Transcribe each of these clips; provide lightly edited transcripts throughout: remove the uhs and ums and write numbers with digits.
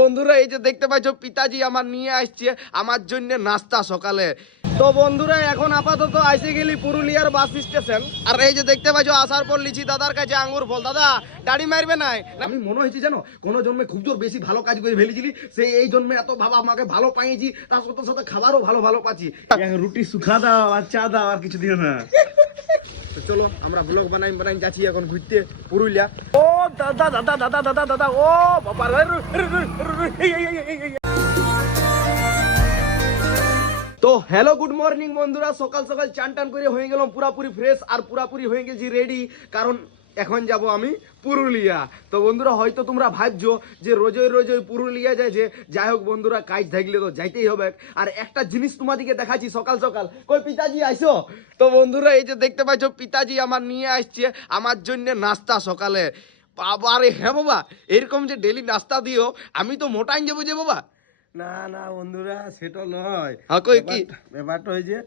বন্ধুরা এই যে দেখতে পাচ্ছ পিতাজি আমার নিয়ে আসছে আমার জন্য নাস্তা সকালে। তো বন্ধুরা এখন আপাতত আইসে গেলি পুরুলিয়ার বাস স্টেশন। আর এই যে দেখতে পাচ্ছ আসার পর লিচি দাদার কাছে আঙ্গুর ফল। দাদা দাড়ি মারবে নাই? আমি মনে হয়েছে জানো কোন জন্মে খুব জোর বেশি ভালো কাজ করে ফেলেছিলি, সেই এই জন্মে এত বাবা আমাকে ভালো পাইছি, তার সাথে সাথে খাবারও ভালো ভালো পাচ্ছি। রুটি শুখা দাও আর চা দাও আর কিছু দিও না। তো চলো আমরা ব্লগ বানাই যাচ্ছি এখন ঘুরতে পুরুলিয়া। ও দাদা দাদা দাদা দাদা দাদা ও বাবা। তো হ্যালো গুড মর্নিং বন্ধুরা, সকাল সকাল চান টান করে হয়ে গেলাম পুরাপুরি ফ্রেশ আর পুরাপুরি হয়ে গেছি রেডি, কারণ এখন যাব আমি পুরুলিয়া। তো বন্ধুরা হয়তো তোমরা ভাবছো যে রোজই পুরুলিয়া যায় যে, যাই হোক বন্ধুরা কাজ থাকলে তো যাইতেই হবে। আর একটা জিনিস তোমাদেরকে দেখাচ্ছি সকাল সকাল, কই পিতাজি আইসো। তো বন্ধুরা এই যে দেখতে পাচ্ছ পিতাজি আমার নিয়ে আসছে আমার জন্য নাস্তা সকালে। বাবা রে হ্যাঁ বাবা, এরকম যে ডেলি নাস্তা দিও আমি তো মোটাই যাবো যে বাবা। না না বন্ধুরা সেটা নয়। হ্যাঁ কই কি ব্যাপারটা হয়েছে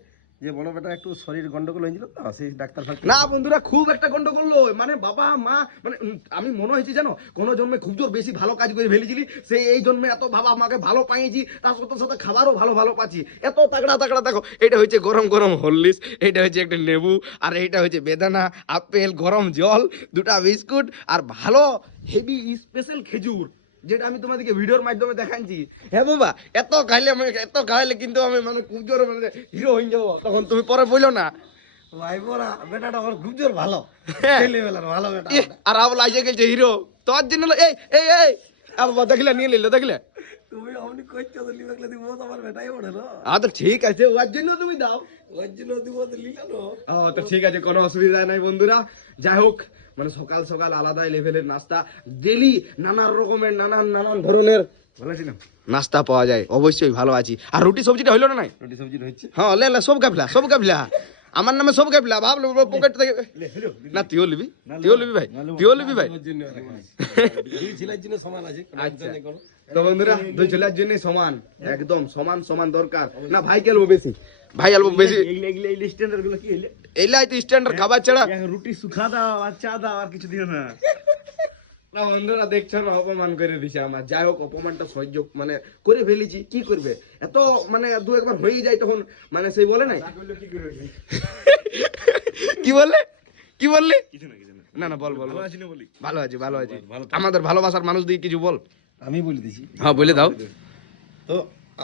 যে বড় বেটা একটু শরীর গন্ডগোল হয়েছিল তো, সেই ডাক্তার না বন্ধুরা খুব একটা গন্ডগোল মানে বাবা মা মানে আমি মনে হয়েছে জানো কোন জন্মে খুব জোর বেশি ভালো কাজ করে ফেলেছিলি, সেই এই জন্মে এত বাবা মাকে ভালো পাইছি, তার সাথে সাথে খাবারও ভালো ভালো পাচ্ছি। এত তাগড়া তাগড়া দেখো, এটা হচ্ছে গরম গরম হরলিক্স, এটা হচ্ছে একটা লেবু, আর এইটা হচ্ছে বেদানা, আপেল, গরম জল, দুটা বিস্কুট আর ভালো হেভি স্পেশাল খেজুর, যেটা আমি তোমাদেরকে ভিডিওর মাধ্যমে দেখাচ্ছি। হ্যাঁ বাবা এত খাইলে কিন্তু আমি মানে খুব জোর মানে হিরো হয়ে যাবো, তখন তুমি পরে বললো না ভাই বড়া বেটাটা আমার খুব জোর ভালো ছেলেবেলার ভালো বেটা। আর আবার লাইজে গেছে হিরো তোর জন্য। এই এই এই বাবা দেখলে নিয়ে নিল দেখলে তুমি অমনি কইছো তো লিবাকলে দিব তোমার বেটাই বড় না। তো ঠিক আছে ওর জন্য তুমি দাও, ওর জন্য দিব তো লিলানো। তো ঠিক আছে কোনো অসুবিধা নাই বন্ধুরা। যাই হোক মানে সকাল সকাল আলাদা লেভেলের নাস্তা, ডেলি নানান রকমের নানান ধরনের নাস্তা পাওয়া যায়, অবশ্যই ভালো আছি। আর রুটি সবজিটা হইলো না নাই? রুটি সবজি হচ্ছে হ্যাঁ লে সব গাফলা আমার নামে সব গাফলা, ভাবলো পকেট থেকে না। তুইও লিবি ভাই দুই ছেলের জন্য সমান আছে। তো বন্ধুরা দুই ছেলের জন্য সমান, একদম সমান সমান দরকার না। ভাই কেলবো বেশি, ভাই আলবো বেশি, এই স্ট্যান্ডার্ড গুলো কি হইলে এইলাই তো স্ট্যান্ডার্ড খাবার ছাড়া। রুটি শুখা দাও আর চা দাও আর কিছু দিও না। না বন্ধুরা দেখছো না অপমান করে দিছে আমার। যাই হোক অপমানটা সহ্য মানে করে ফেলেছি, কি করবে, এত মানে দু একবার হয়ে যায় তখন মানে সেই বলে নাই কি বললি না না বল ভালো আছি আমাদের ভালোবাসার মানুষ দিয়ে কিছু বল। আমি বলে দিছি, হ্যাঁ বলে দাও। তো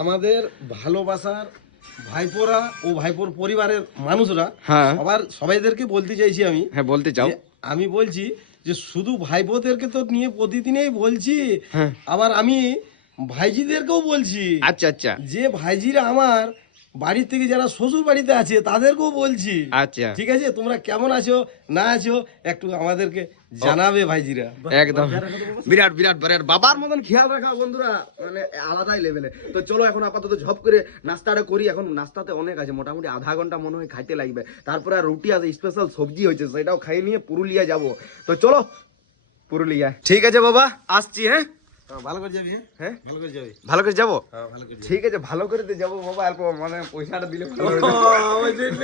আমাদের ভালোবাসার ভাইপোরা ও ভাইপোর পরিবারের মানুষরা, হ্যাঁ আবার সবাইদেরকে বলতে চাইছি আমি, হ্যাঁ বলতে চাও। আমি বলছি যে শুধু ভাইপোদেরকে তো নিয়ে প্রতিদিনেই বলছি, হ্যাঁ আবার আমি ভাইজিদেরকেও বলছি। আচ্ছা আচ্ছা যে ভাইজিরা আমার বাড়ি থেকে যারা শ্বশুর বাড়িতে আছে তাদেরকেও বলছি। আচ্ছা ঠিক আছে, তোমরা কেমন আছো না আছো একটু আমাদেরকে জানাবে ভাইজিরা। একদম বিরাট বাবার মতন খেয়াল রাখা বন্ধুরা, মানে আলাদাই লেভেলে। তো চলো এখন আপাতত ঝপ করে নাস্তাটা করি। এখন নাস্তাতে অনেক আছে, মোটামুটি আধা ঘন্টা মনে হয় খাইতে লাগবে। তারপরে আর রুটি আছে, স্পেশাল সবজি হয়েছে, সেটাও খাইয়ে নিয়ে পুরুলিয়া যাব। তো চলো পুরুলিয়া। ঠিক আছে বাবা আসছি। হ্যাঁ ভালো করে যাবি। হ্যাঁ ভালো করে যাবি। ভালো করে যাবো। হ্যাঁ ভালো করে ঠিক আছে ভালো করে তো যাবো বাবা, অল্প মানে পয়সাটা দিলে ভালো হবে। ওই জন্য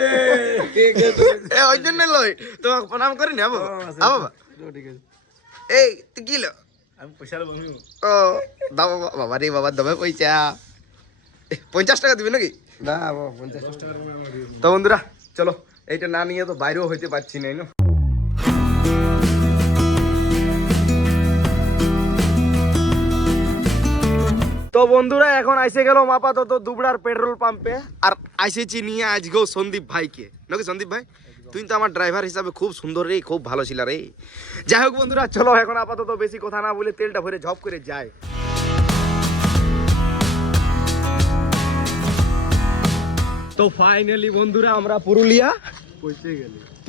ঠিক আছে, ওই জন্য লই তোমাকে প্রণাম করে নি বাবা। বাবা ঠিক আছে। এই তুই কি লো? আমি পয়সা দেবো। ও দাও বাবা রে বাবা, দেবে পয়সা 50 টাকা দিবি নাকি? না 50 টাকা। তো বন্ধুরা চলো, এইটা না নিয়ে তো বাইরেও হইতে পারছি না। তো বন্ধুরা এখন আইসে গেল আপাতত দুবড়ার পেট্রোল পাম্পে, আর আইসেছি নিয়ে আজকেও সন্দীপ ভাইকে। নাকি সন্দীপ ভাই তুই তো আমার ড্রাইভার হিসাবে খুব সুন্দর রে, খুব ভালো ছিল রে। যাই হোক বন্ধুরা চলো এখন আপাতত বেশি কথা না বলে তেলটা ভরে ঝপ করে যায়। তো ফাইনালি বন্ধুরা আমরা পুরুলিয়া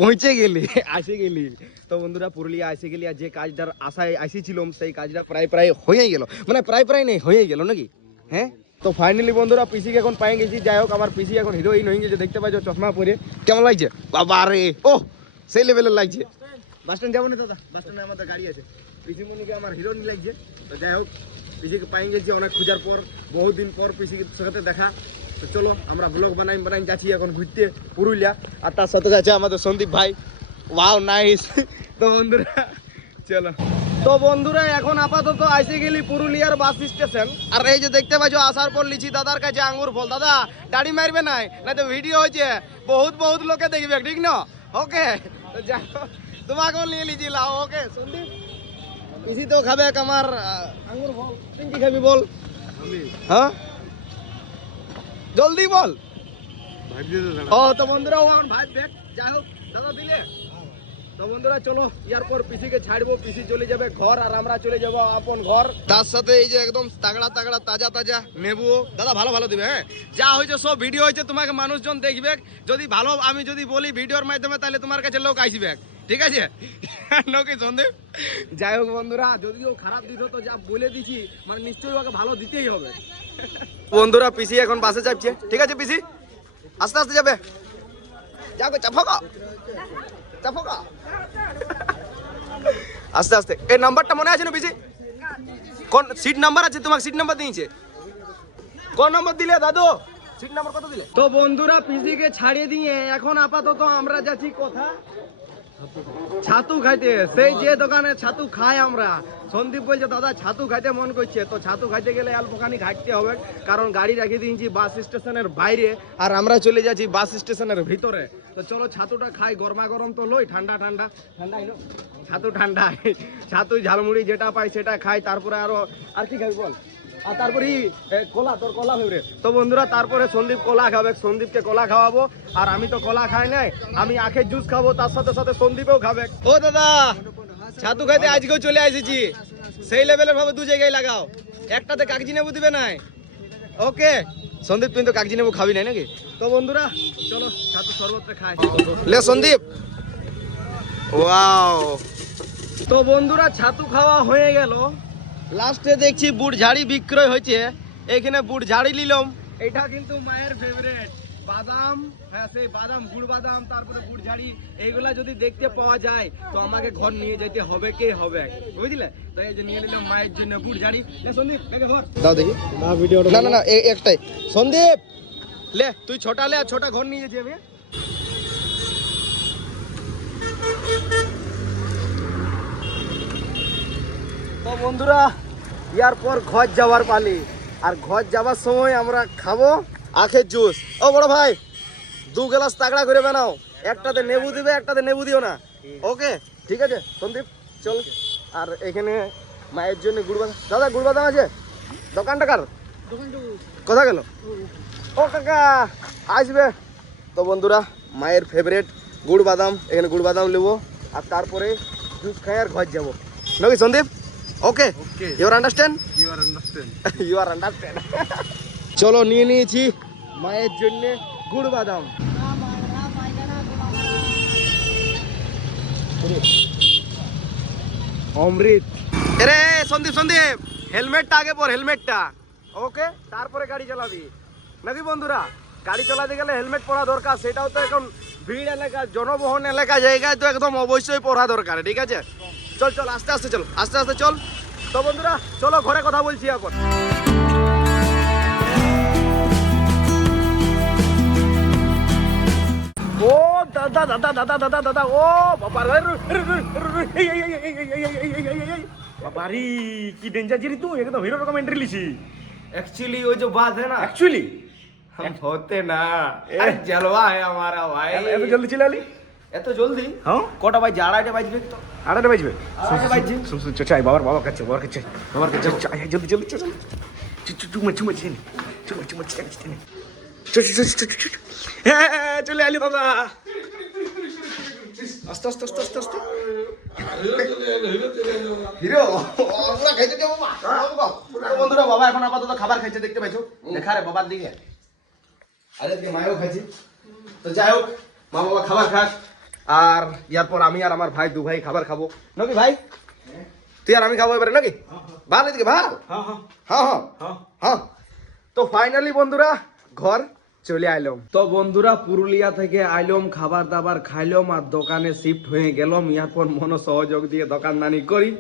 পৌঁছে গেলি আসে গেলি। তো বন্ধুরা পুরুলিয়া আসে গেলি, আর যে কাজটার আশায় আসেছিলাম সেই কাজটা প্রায় হয়ে গেল, মানে প্রায় নেই হয়ে গেল নাকি। হ্যাঁ তো ফাইনালি বন্ধুরা পিসিকে এখন পাই গেছি। যাই হোক আমার পিসি এখন হিরোইন হয়ে গেছে, দেখতে পাচ্ছ চশমা পরে কেমন লাগছে বাবা রে। ও সেই লেভেলের লাগছে। বাস স্ট্যান্ড যাবো না দাদা, বাস স্ট্যান্ডে আমাদের গাড়ি আছে। পিসি মনিকে আমার হিরোইন লাগছে। তো যাই হোক পিসিকে পাই গেছি অনেক খোঁজার পর, বহুদিন পর পিসির সাথে দেখা। তো চলো আমরা ব্লগ বানাই যাচ্ছি এখন ঘুরতে পুরুলিয়া, আর তার সাথে যাচ্ছে আমাদের সন্দীপ ভাই। Wow nice. তো বন্ধুরা চলো। তো বন্ধুরা এখন আপাতত আইসে গেলি পুরুলিয়ার বাস স্টেশন। আর এই যে দেখতে পাচ্ছ আসার পর লিচি দাদার কাছে আঙ্গুর ফল। দাদা দাড়ি মারবে নাই, না তো ভিডিও হয়েছে, বহুত বহুত লোকে দেখবে, ঠিক না? ওকে, তোমাকেও নিয়ে লিচি লাও। ওকে সন্দীপ, পিসি তো খাবে আমার আঙ্গুর ফল। তুই কি খাবি বল? হ্যাঁ জলদি বল। ও তো বন্ধুরা ও আমার ভাই দেখ, যাই হোক দাদা দিলে। তো বন্ধুরা চলো এরপর পিসিকে ছাড়বো, পিসি চলে যাবে ঘর আর আমরা চলে যাবো আপন ঘর। তার সাথে এই যে একদম তাগড়া তাগড়া তাজা তাজা নেবু দাদা ভালো ভালো দিবে। হ্যাঁ যা হয়েছে সব ভিডিও হয়েছে, তোমাকে মানুষজন দেখবে। যদি ভালো আমি যদি বলি ভিডিওর মাধ্যমে, তাহলে তোমার কাছে লোক আসবে, ঠিক আছে? নাকি সন্দীপ? যাই হোক বন্ধুরা, যদিও খারাপ দিত তো যা বলে দিছি, মানে নিশ্চয়ই ওকে ভালো দিতেই হবে। বন্ধুরা পিসি এখন বাসে যাচ্ছে, ঠিক আছে পিসি? আস্তে আস্তে যাবে, যাও চাপকা চাপকা আস্তে আস্তে। এই নাম্বারটা মনে আছে না পিসি? কোন সিট নাম্বার আছে? তোমাকে সিট নাম্বার দিয়েছে? কোন নম্বর দিলে দাদু? সিট নাম্বার কত দিলে? তো বন্ধুরা পিসিকে ছাড়িয়ে দিয়ে এখন আপাতত আমরা যাচ্ছি কোথা? ছাতু খাইতে। সেই যে দোকানে ছাতু খাই আমরা। সন্দীপ বলছে দাদা ছাতু খাইতে মন করছে, তো ছাতু খাইতে গেলে অল্পখানি ঘাটতে হবে, কারণ গাড়ি রেখে দিয়েছি বাস স্টেশনের বাইরে আর আমরা চলে যাচ্ছি বাস স্টেশনের ভিতরে। তো চলো ছাতুটা খাই, গরমা গরম তো লই, ঠান্ডা ঠান্ডা ঠান্ডা ছাতু ঠান্ডা, ছাতু ঝালমুড়ি যেটা পাই সেটা খাই। তারপরে আর কি খাবি বল? আর তারপরে কলা, তোর কলা ফেভারিট। তো বন্ধুরা তারপরে সন্দীপ কলা খাবে, সন্দীপকে কলা খাওয়াবো। আর আমি তো কলা খাই নাই, আমি আখের জুস খাবো, তার সাথে সাথে সন্দীপও খাবে। ও দাদা ছাতু খাইতে আজকেও চলে এসেছি, সেই লেভেলের ভাবে দু জায়গায় লাগাও, একটাতে কাগজি নেবু দিবে নাই। ওকে সন্দীপ তুই তো কাগজি নেবু খাবি নাই নাকি? তো বন্ধুরা চলো ছাতু শরবতটা খাই। লে সন্দীপ, ওয়াও। তো বন্ধুরা ছাতু খাওয়া হয়ে গেল, লাস্টে দেখছি বুট ঝাড়ি বিক্রয় হয়েছে। এখানে বুট ঝাড়ি নিলাম, এটা কিন্তু মায়ের ফেভারিট বাদাম। হ্যাঁ সেই বাদাম, গুড় বাদাম, তারপরে বুট ঝাড়ি, এইগুলা যদি দেখতে পাওয়া যায় তো আমাকে ঘর নিয়ে যেতে হবে, কে হবে বুঝলে? তো এই যে নিয়ে নিলাম মায়ের জন্য বুট ঝাড়ি। সন্দীপ দাও দেখি ভিডিওটা। না না না একটাই সন্দীপ, লে তুই ছোটা লে, আর ছোটা ঘর নিয়ে যেতে হবে। তো বন্ধুরা এরপর ঘর যাওয়ার পালি, আর ঘর যাওয়ার সময় আমরা খাবো আখের জুস। ও বড় ভাই 2 গ্লাস তাগড়া করে বানাও, একটাতে নেবু দিবে, একটাতে নেবু দিও না। ওকে ঠিক আছে সন্দীপ চল। আর এখানে মায়ের জন্য গুড় বাদাম। দাদা গুড় বাদাম আছে? দোকানটা কার? কোথা গেল? ও কাকা আসবে। তো বন্ধুরা মায়ের ফেভারিট গুড় বাদাম, এখানে গুড় বাদাম নেবো আর তারপরে জুস খাই আর ঘর যাবো নাকি Sandip? Okay you understand? You are understand. চলো নিয়ে নিয়েছি মায়ের জন্য গুড় বাদাম। অমৃত। আরে সন্দীপ সন্দীপ হেলমেটটা আগে পর, হেলমেটটা। ওকে তারপরে গাড়ি চালাবি নাকি বন্ধুরা? গাড়ি চালাতে গেলে হেলমেট পরা দরকার, সেটাও তো এখন ভিড় এলাকা, জনবহন এলাকা জায়গায় তো একদম অবশ্যই পরা দরকার, ঠিক আছে? চল চল আস্তে আস্তে চল, আস্তে আস্তে চল। তো বন্ধুরা চলো ঘরে কথা বলছি এখন। ও দাদা দাদা দাদা দাদা দাদা, ও বাবা বাবারি কি डेंजर जिरी तू एकदम हीरो रकम एंट्री लीसी। एक्चुअली वो जो बात है ना, एक्चुअली हम होते ना जलवा है हमारा भाई। এত জলদি চলে আলি? এত জলদি? হ্যাঁ কটা বাজে? আড়াইটা বাজবে তো। আড়াইটা বাজবে? আড়াইটা বাজছে। শুন শুন চাই বাবার কাছে, বাবার কাছে, বাবার কাছে চাই, জলদি জলদি চল চুমা চুমা চিনি, চুমা চুমা চিনি, চলে আলি দাদা। আস্তে আস্তে আস্তে আস্তে আস্তে হিরো আমরা খাইতে যাবো বন্ধুরা। বাবা এখন আপাতত খাবার খাইছে, দেখতে পাইছো? দেখা রে বাবার দিকে। আরে আজকে মায়েও খাইছি। তো যাই হোক মা বাবা খাবার খাক, আর এরপর আমি আর আমার ভাই, 2 ভাই খাবার খাবো নাকি ভাই? তুই আর আমি খাবো এবারে নাকি? ভালো এদিকে ভালো। হ্যাঁ হ্যাঁ হ্যাঁ। তো ফাইনালি বন্ধুরা ঘর চলে আইলাম। তো বন্ধুরা পুরুলিয়া থেকে আইলাম, খাবার দাবার খাইলাম আর দোকানে শিফট হয়ে গেলাম। এরপর মনো সহযোগ দিয়ে দোকানদানি করি।